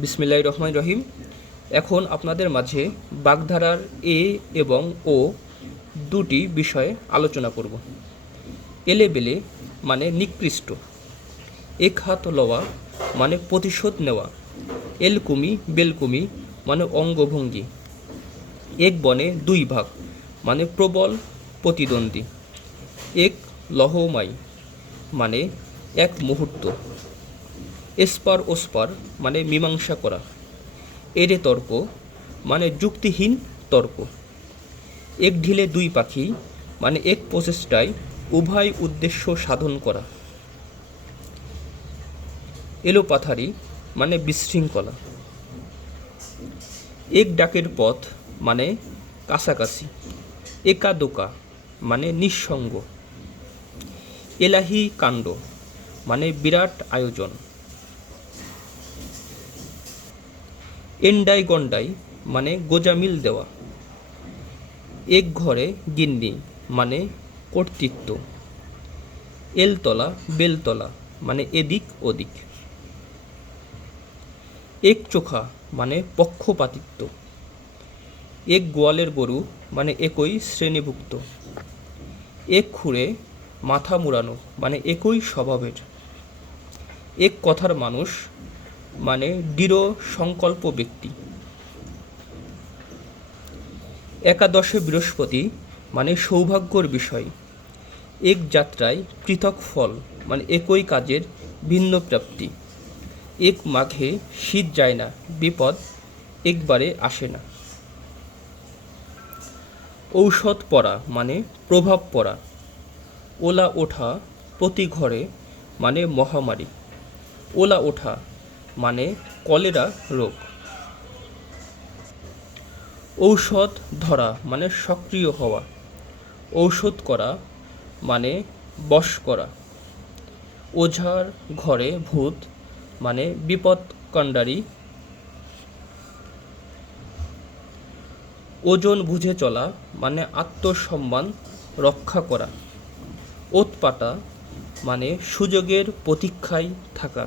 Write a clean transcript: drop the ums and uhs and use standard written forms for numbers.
বিসমিল্লাহির রহমানির রহিম। এখন আপনাদের মাঝে বাগধারার এ এবং ও দুটি বিষয়ে আলোচনা করব। এলেবেলে মানে নিকৃষ্ট, এক হাত লওয়া মানে প্রতিশোধ নেওয়া, এলকুমি বেলকুমি মানে অঙ্গভঙ্গি, এক বনে দুই ভাগ মানে প্রবল প্রতিদ্বন্দ্বী, এক লহমাই মানে এক মুহূর্ত, এসপার ওসপার মানে মীমাংসা করা, এরে তর্ক মানে যুক্তিহীন তর্ক, এক ঢিলে দুই পাখি মানে এক প্রচেষ্টায় উভয় উদ্দেশ্য সাধন করা, এলোপাথারি মানে বিশৃঙ্খলা, এক ডাকের পথ মানে কাছাকাছি, একা দোকা মানে নিঃসঙ্গ, এলাহি কাণ্ড মানে বিরাট আয়োজন, এন্ডাই গন্ডাই মানে গোজামিল দেওয়া, এক ঘরে গিন্নি মানে কর্তৃত্ব, এলতলা বেলতলা মানে এদিক ওদিক, এক চোখা মানে পক্ষপাতিত্ব, এক গোয়ালের গরু মানে একই শ্রেণীভুক্ত, এক খুঁড়ে মাথা মুড়ানো মানে একই স্বভাবের, এক কথার মানুষ মানে দৃঢ় সংকল্প ব্যক্তি, একাদশে বৃহস্পতি মানে সৌভাগ্যর বিষয়, এক যাত্রায় পৃথক ফল মানে একই কাজের ভিন্ন প্রাপ্তি, এক মাঘে শীত যায় না, বিপদ একবারে আসে না, ঔষধ পড়া মানে প্রভাব পড়া, ওলা ওঠা প্রতি ঘরে মানে মহামারী, ওলা ওঠা মানে কলেরা রোগ, ঔষধ ধরা মানে সক্রিয় হওয়া, ঔষধ করা মানে বশ করা, ওঝার ঘরে ভূত মানে বিপদ কাণ্ডারি, ওজন বুঝে চলা মানে আত্মসম্মান রক্ষা করা, ওতপাতা মানে সুযোগের প্রতীক্ষায় থাকা।